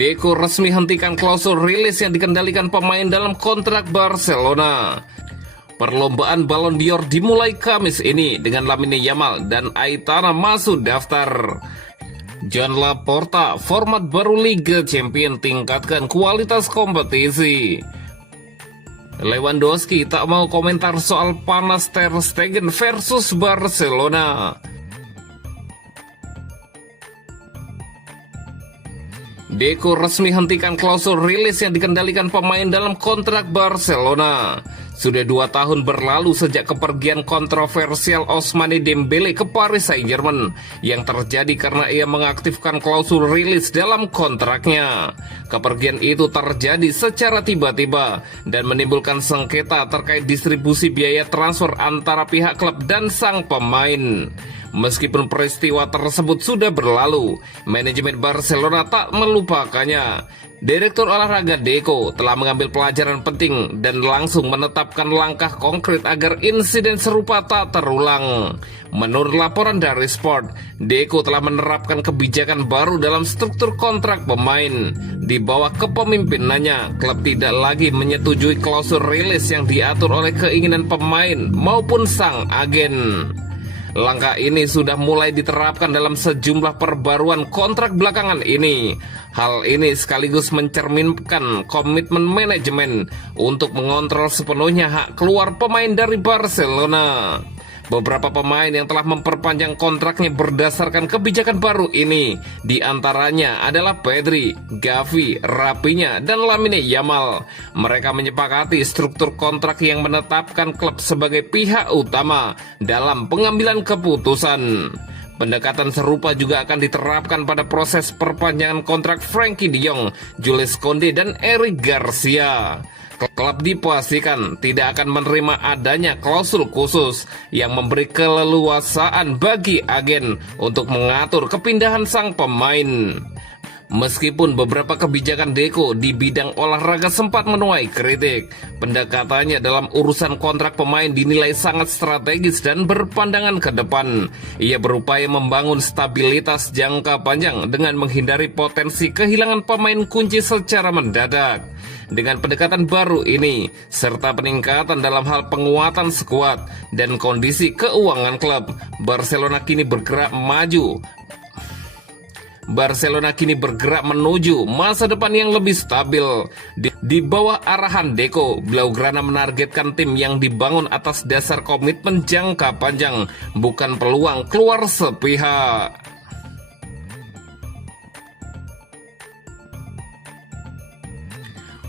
Deco resmi hentikan klausul rilis yang dikendalikan pemain dalam kontrak Barcelona. Perlombaan Ballon d'Or dimulai Kamis ini dengan Lamine Yamal dan Aitana masuk daftar. Joan Laporta, format baru Liga Champions tingkatkan kualitas kompetisi. Lewandowski tak mau komentar soal panas Ter Stegen versus Barcelona. Deco resmi hentikan klausul rilis yang dikendalikan pemain dalam kontrak Barcelona. Sudah 2 tahun berlalu sejak kepergian kontroversial Ousmane Dembele ke Paris Saint-Germain yang terjadi karena ia mengaktifkan klausul rilis dalam kontraknya. Kepergian itu terjadi secara tiba-tiba dan menimbulkan sengketa terkait distribusi biaya transfer antara pihak klub dan sang pemain. Meskipun peristiwa tersebut sudah berlalu, manajemen Barcelona tak melupakannya. Direktur olahraga Deco telah mengambil pelajaran penting dan langsung menetapkan langkah konkret agar insiden serupa tak terulang. Menurut laporan dari Sport, Deco telah menerapkan kebijakan baru dalam struktur kontrak pemain. Di bawah kepemimpinannya, klub tidak lagi menyetujui klausul rilis yang diatur oleh keinginan pemain maupun sang agen. Langkah ini sudah mulai diterapkan dalam sejumlah perbaruan kontrak belakangan ini. Hal ini sekaligus mencerminkan komitmen manajemen untuk mengontrol sepenuhnya hak keluar pemain dari Barcelona. Beberapa pemain yang telah memperpanjang kontraknya berdasarkan kebijakan baru ini, di antaranya adalah Pedri, Gavi, Rafinha, dan Lamine Yamal. Mereka menyepakati struktur kontrak yang menetapkan klub sebagai pihak utama dalam pengambilan keputusan. Pendekatan serupa juga akan diterapkan pada proses perpanjangan kontrak Frenkie de Jong, Jules Koundé, dan Eric Garcia. Klub dipastikan tidak akan menerima adanya klausul khusus yang memberi keleluasaan bagi agen untuk mengatur kepindahan sang pemain. Meskipun beberapa kebijakan Deco di bidang olahraga sempat menuai kritik, pendekatannya dalam urusan kontrak pemain dinilai sangat strategis dan berpandangan ke depan. Ia berupaya membangun stabilitas jangka panjang dengan menghindari potensi kehilangan pemain kunci secara mendadak. Dengan pendekatan baru ini, serta peningkatan dalam hal penguatan skuad dan kondisi keuangan klub, Barcelona kini bergerak menuju masa depan yang lebih stabil. Di bawah arahan Deco, Blaugrana menargetkan tim yang dibangun atas dasar komitmen jangka panjang, bukan peluang keluar sepihak.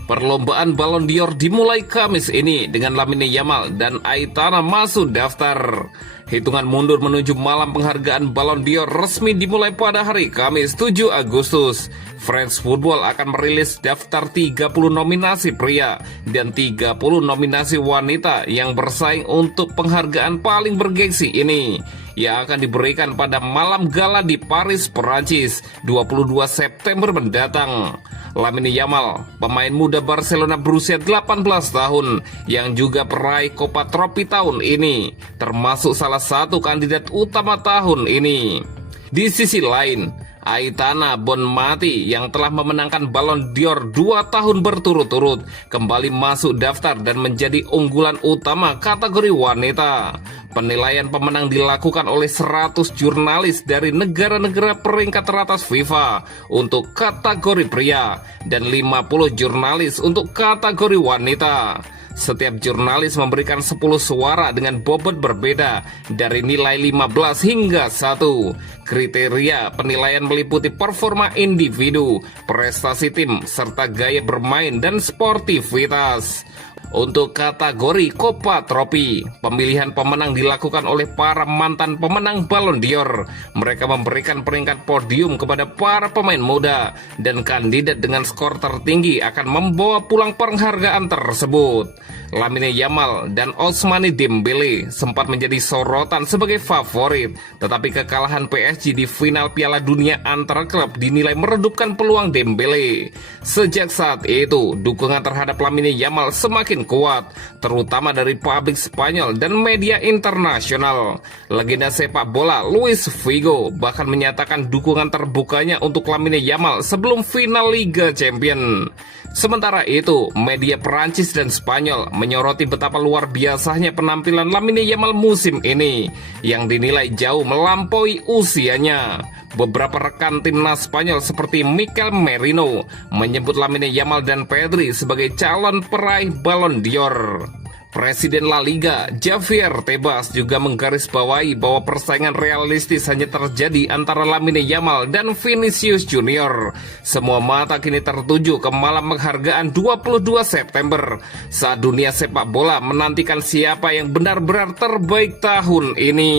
Perlombaan Ballon d'Or dimulai Kamis ini dengan Lamine Yamal dan Aitana masuk daftar. Hitungan mundur menuju malam penghargaan Ballon d'Or resmi dimulai pada hari Kamis 7 Agustus. France Football akan merilis daftar 30 nominasi pria dan 30 nominasi wanita yang bersaing untuk penghargaan paling bergengsi ini, yang akan diberikan pada malam gala di Paris, Perancis, 22 September mendatang. Lamine Yamal, pemain muda Barcelona berusia 18 tahun yang juga peraih Copa Tropi tahun ini, termasuk salah satu kandidat utama tahun ini. Di sisi lain, Aitana Bonmati yang telah memenangkan Ballon d'Or 2 tahun berturut-turut kembali masuk daftar dan menjadi unggulan utama kategori wanita. Penilaian pemenang dilakukan oleh 100 jurnalis dari negara-negara peringkat teratas FIFA untuk kategori pria dan 50 jurnalis untuk kategori wanita. Setiap jurnalis memberikan 10 suara dengan bobot berbeda dari nilai 15 hingga 1. Kriteria penilaian meliputi performa individu, prestasi tim, serta gaya bermain dan sportivitas. Untuk kategori Copa Tropi, pemilihan pemenang dilakukan oleh para mantan pemenang Ballon d'Or. Mereka memberikan peringkat podium kepada para pemain muda, dan kandidat dengan skor tertinggi akan membawa pulang penghargaan tersebut. Lamine Yamal dan Ousmane Dembele sempat menjadi sorotan sebagai favorit, tetapi kekalahan PSG di final Piala Dunia antar klub dinilai meredupkan peluang Dembele. Sejak saat itu, dukungan terhadap Lamine Yamal semakin kuat, terutama dari publik Spanyol dan media internasional. Legenda sepak bola Luis Figo bahkan menyatakan dukungan terbukanya untuk Lamine Yamal sebelum final Liga Champions. Sementara itu, media Perancis dan Spanyol menyoroti betapa luar biasanya penampilan Lamine Yamal musim ini yang dinilai jauh melampaui usianya. Beberapa rekan timnas Spanyol seperti Mikel Merino menyebut Lamine Yamal dan Pedri sebagai calon peraih Ballon d'Or. Presiden La Liga, Javier Tebas, juga menggarisbawahi bahwa persaingan realistis hanya terjadi antara Lamine Yamal dan Vinicius Junior. Semua mata kini tertuju ke malam penghargaan 22 September, saat dunia sepak bola menantikan siapa yang benar-benar terbaik tahun ini.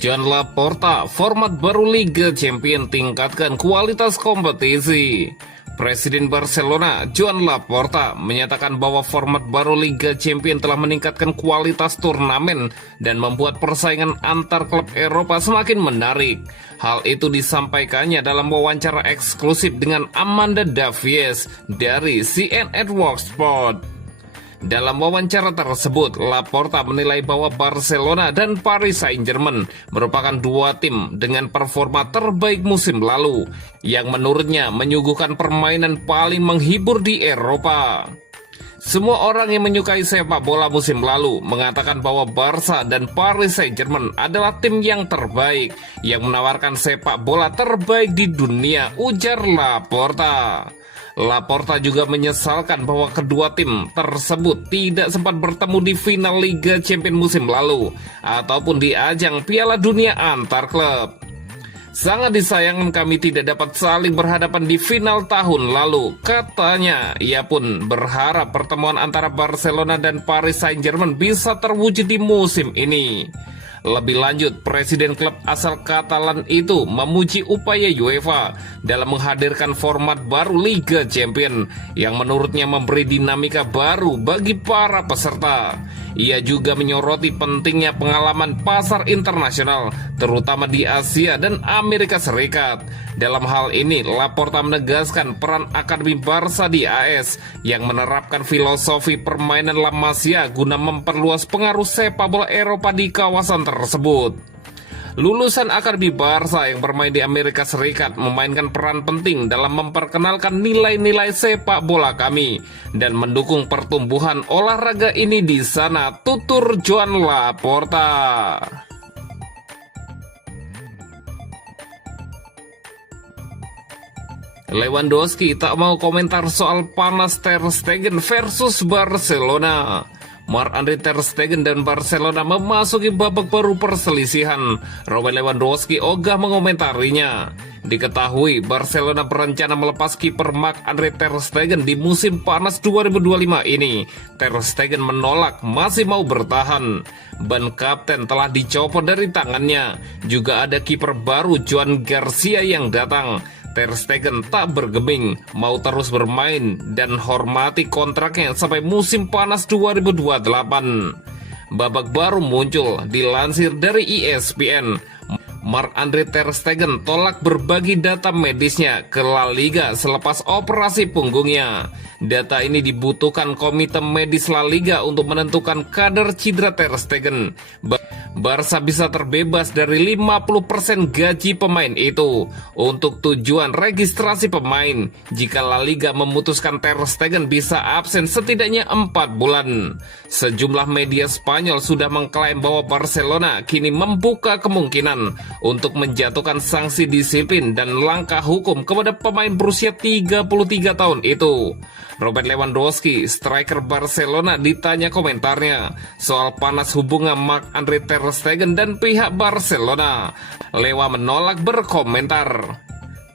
Joan Laporta, format baru Liga Champions tingkatkan kualitas kompetisi. Presiden Barcelona, Joan Laporta, menyatakan bahwa format baru Liga Champions telah meningkatkan kualitas turnamen dan membuat persaingan antar klub Eropa semakin menarik. Hal itu disampaikannya dalam wawancara eksklusif dengan Amanda Davies dari CNN World Sport. Dalam wawancara tersebut, Laporta menilai bahwa Barcelona dan Paris Saint-Germain merupakan dua tim dengan performa terbaik musim lalu, yang menurutnya menyuguhkan permainan paling menghibur di Eropa. Semua orang yang menyukai sepak bola musim lalu mengatakan bahwa Barca dan Paris Saint-Germain adalah tim yang terbaik, yang menawarkan sepak bola terbaik di dunia, ujar Laporta. Laporta juga menyesalkan bahwa kedua tim tersebut tidak sempat bertemu di final Liga Champions musim lalu ataupun di ajang Piala Dunia antar klub. Sangat disayangkan kami tidak dapat saling berhadapan di final tahun lalu, katanya. Ia pun berharap pertemuan antara Barcelona dan Paris Saint-Germain bisa terwujud di musim ini. Lebih lanjut, presiden klub asal Katalan itu memuji upaya UEFA dalam menghadirkan format baru Liga Champions yang menurutnya memberi dinamika baru bagi para peserta. Ia juga menyoroti pentingnya pengalaman pasar internasional, terutama di Asia dan Amerika Serikat. Dalam hal ini, Laporta menegaskan peran Akademi Barca di AS yang menerapkan filosofi permainan La Masia guna memperluas pengaruh sepak bola Eropa di kawasan tersebut. Lulusan Akademi Barca yang bermain di Amerika Serikat memainkan peran penting dalam memperkenalkan nilai-nilai sepak bola kami dan mendukung pertumbuhan olahraga ini di sana, tutur Joan Laporta. Lewandowski tak mau komentar soal panas Ter Stegen versus Barcelona. Marc-Andre Ter Stegen dan Barcelona memasuki babak baru perselisihan. Robert Lewandowski ogah mengomentarinya. Diketahui Barcelona berencana melepas kiper Marc-Andre Ter Stegen di musim panas 2025 ini. Ter Stegen menolak, masih mau bertahan. Ban kapten telah dicopot dari tangannya. Juga ada kiper baru Joan Garcia yang datang. Ter Stegen tak bergeming, mau terus bermain dan hormati kontraknya sampai musim panas 2028. Babak baru muncul, dilansir dari ESPN. Marc-Andre Ter Stegen tolak berbagi data medisnya ke La Liga selepas operasi punggungnya. Data ini dibutuhkan komite medis La Liga untuk menentukan kadar cedera Ter Stegen. Barca bisa terbebas dari 50% gaji pemain itu untuk tujuan registrasi pemain jika La Liga memutuskan Ter Stegen bisa absen setidaknya 4 bulan. Sejumlah media Spanyol sudah mengklaim bahwa Barcelona kini membuka kemungkinan untuk menjatuhkan sanksi disiplin dan langkah hukum kepada pemain berusia 33 tahun itu. Robert Lewandowski, striker Barcelona, ditanya komentarnya soal panas hubungan Marc-Andre Ter Stegen dan pihak Barcelona. Lewa menolak berkomentar.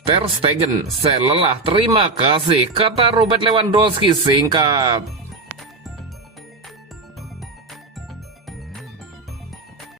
Ter Stegen, saya lelah, terima kasih, kata Robert Lewandowski singkat.